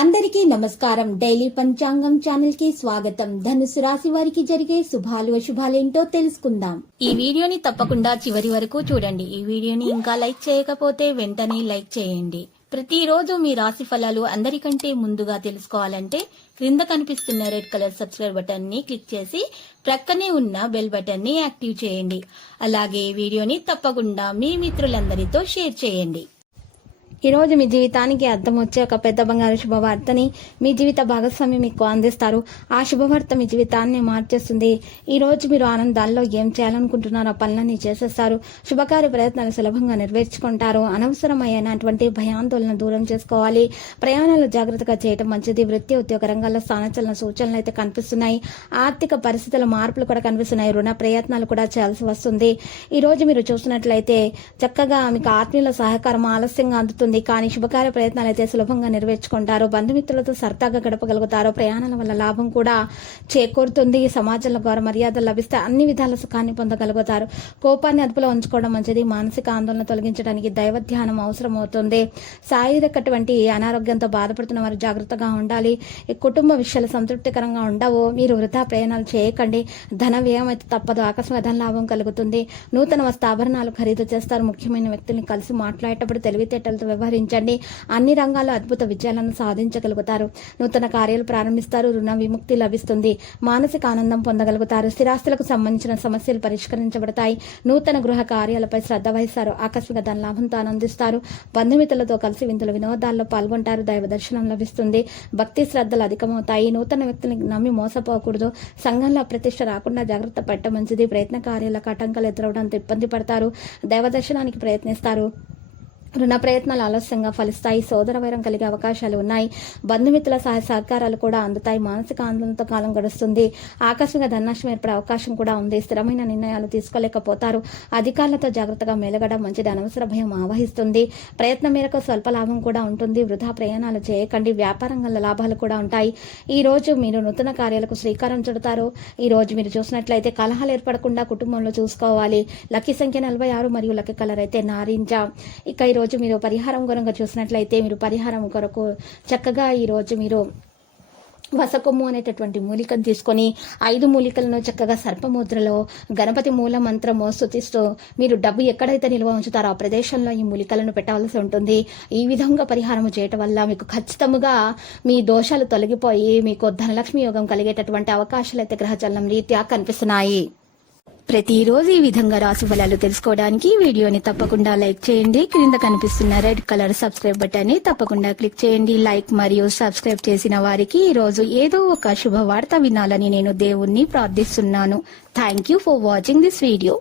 అందరికీ నమస్కారం. డైలీ పంచాంగం ఛానల్ కి స్వాగతం. ధనుసు రాశి వారికి జరిగే శుభాలు అశుభాలేంటో తెలుసుకుందాం. ఈ వీడియోని తప్పకుండా చివరి వరకు చూడండి. ఈ వీడియోని ఇంకా లైక్ చేయకపోతే వెంటనే లైక్ చేయండి. ప్రతిరోజు మీ రాశి ఫలాలు అందరికంటే ముందుగా తెలుసుకోవాలంటే క్రింద కనిపిస్తున్న రెడ్ కలర్ సబ్స్క్రైబ్ బటన్ ని క్లిక్ చేసి ప్రక్కనే ఉన్న బెల్ బటన్ ని యాక్టివ్ చేయండి. అలాగే వీడియోని తప్పకుండా మీ మిత్రులందరితో షేర్ చేయండి. ఈ రోజు మీ జీవితానికి అర్థం వచ్చే ఒక పెద్ద బంగారు శుభవార్తని మీ జీవిత భాగస్వామి మీకు అందిస్తారు. ఆ శుభవార్త మీ జీవితాన్ని మార్చేస్తుంది. ఈ రోజు మీరు ఆనందాల్లో ఏం చేయాలనుకుంటున్నారో పనులన్నీ చేసేస్తారు. శుభకార్య ప్రయత్నాలు సులభంగా నెరవేర్చుకుంటారు. అనవసరమైనటువంటి భయాందోళన దూరం చేసుకోవాలి. ప్రయాణాలు జాగ్రత్తగా చేయడం మంచిది. వృత్తి ఉద్యోగ రంగాల్లో స్థానచలన సూచనలు అయితే కనిపిస్తున్నాయి. ఆర్థిక పరిస్థితుల మార్పులు కూడా కనిపిస్తున్నాయి. రుణ ప్రయత్నాలు కూడా చేయాల్సి వస్తుంది. ఈ రోజు మీరు చూసినట్లయితే చక్కగా మీకు ఆత్మీయుల సహకారం ఆలస్యంగా అందుతుంది. కానీ శుభకార్య ప్రయత్నాలు అయితే సులభంగా నెరవేర్చుకుంటారు. బంధుమిత్రులతో సరదాగా గడపగలుగుతారు. ప్రయాణాల వల్ల లాభం కూడా చేకూరుతుంది. సమాజంలో గౌరవ మర్యాదలు లభిస్తే అన్ని విధాల సుఖాన్ని పొందగలుగుతారు. కోపాన్ని అదుపులో ఉంచుకోవడం మంచిది. మానసిక ఆందోళన తొలగించడానికి దైవ ధ్యానం అవసరం అవుతుంది. శారీరకటువంటి అనారోగ్యంతో బాధపడుతున్న వారు జాగ్రత్తగా ఉండాలి. కుటుంబ విషయాలు సంతృప్తికరంగా ఉండవు. మీరు వృధా ప్రయాణాలు చేయకండి. ధన వ్యయం అయితే తప్పదు. ఆకస్మిక ధన లాభం కలుగుతుంది. నూతన వస్త్రాభరణాలు ఖరీదు చేస్తారు. ముఖ్యమైన వ్యక్తుల్ని కలిసి మాట్లాడేటప్పుడు తెలివితేటలతో వ్యవహరించండి. అన్ని రంగాల్లో అద్భుత విజయాలను సాధించగలుగుతారు. నూతన కార్యాలు ప్రారంభిస్తారు. రుణ విముక్తి లభిస్తుంది. మానసిక ఆనందం పొందగలుగుతారు. స్థిరాస్తులకు సంబంధించిన సమస్యలు పరిష్కరించబడతాయి. నూతన గృహ కార్యాలపై శ్రద్ధ వహిస్తారు. ఆకస్మిక ధన లాభంతో ఆనందిస్తారు. బంధుమిత్రులతో కలిసి విందుల వినోదాల్లో పాల్గొంటారు. దైవ దర్శనం లభిస్తుంది. భక్తి శ్రద్ధలు అధికమవుతాయి. నూతన వ్యక్తులను నమ్మి మోసపోకూడదు. సంఘంలో ప్రతిష్ట రాకుండా జాగ్రత్త పడటం మంచిది. ప్రయత్న కార్యాలకు ఆటంకాలు ఎదురవడంతో ఇబ్బంది పడతారు. దైవ దర్శనానికి ప్రయత్నిస్తారు. రుణ ప్రయత్నాలు ఆలస్యంగా ఫలిస్తాయి. సోదర వైరం కలిగే అవకాశాలు ఉన్నాయి. బంధుమిత్రుల సహాయ సహకారాలు కూడా అందుతాయి. మానసిక ఆందోళనతో కాలం గడుస్తుంది. ఆకస్మిక ధననష్టం ఏర్పడే అవకాశం కూడా ఉంది. స్థిరమైన నిర్ణయాలు తీసుకోలేకపోతారు. అధికారులతో జాగ్రత్తగా మెలగడం మంచిది. అనవసర భయం ఆవహిస్తుంది. ప్రయత్నం మేరకు స్వల్ప లాభం కూడా ఉంటుంది. వృధా ప్రయాణాలు చేయకండి. వ్యాపార రంగంలో లాభాలు కూడా ఉంటాయి. ఈ రోజు మీరు నూతన కార్యాలకు శ్రీకారం చుడతారు. ఈ రోజు మీరు చూసినట్లయితే కలహాలు ఏర్పడకుండా కుటుంబంలో చూసుకోవాలి. లక్కీ సంఖ్య 46 మరియు లక్కీ కలర్ అయితే నారింజ. ఇక ఈ రోజు మీరు పరిహారం కొరకు చూసినట్లయితే మీరు పరిహారం కొరకు చక్కగా ఈ రోజు మీరు వసకొమ్ము అనేటటువంటి మూలికను తీసుకొని 5 మూలికలను చక్కగా సర్పముద్రలో గణపతి మూల మంత్రము స్తుతిస్తూ మీరు డబ్బు ఎక్కడైతే నిల్వ ఉంచుతారో ఆ ప్రదేశంలో ఈ మూలికలను పెట్టవలసి ఉంటుంది. ఈ విధంగా పరిహారం చేయటం వల్ల మీకు ఖచ్చితంగా మీ దోషాలు తొలగిపోయి మీకు ధనలక్ష్మి యోగం కలిగేటటువంటి అవకాశాలు అయితే గ్రహచలనం రీత్యా కనిపిస్తున్నాయి. ప్రతిరోజు ఈ విధంగా రాశి ఫలాలు తెలుసుకోవడానికి వీడియోని తప్పకుండా లైక్ చేయండి. క్రింద కనిపిస్తున్న రెడ్ కలర్ సబ్స్క్రైబ్ బటన్ ని తప్పకుండా క్లిక్ చేయండి. లైక్ మరియు సబ్స్క్రైబ్ చేసిన వారికి ఈ రోజు ఏదో ఒక శుభవార్త వినాలని నేను దేవుణ్ణి ప్రార్థిస్తున్నాను. Thank you for watching this video.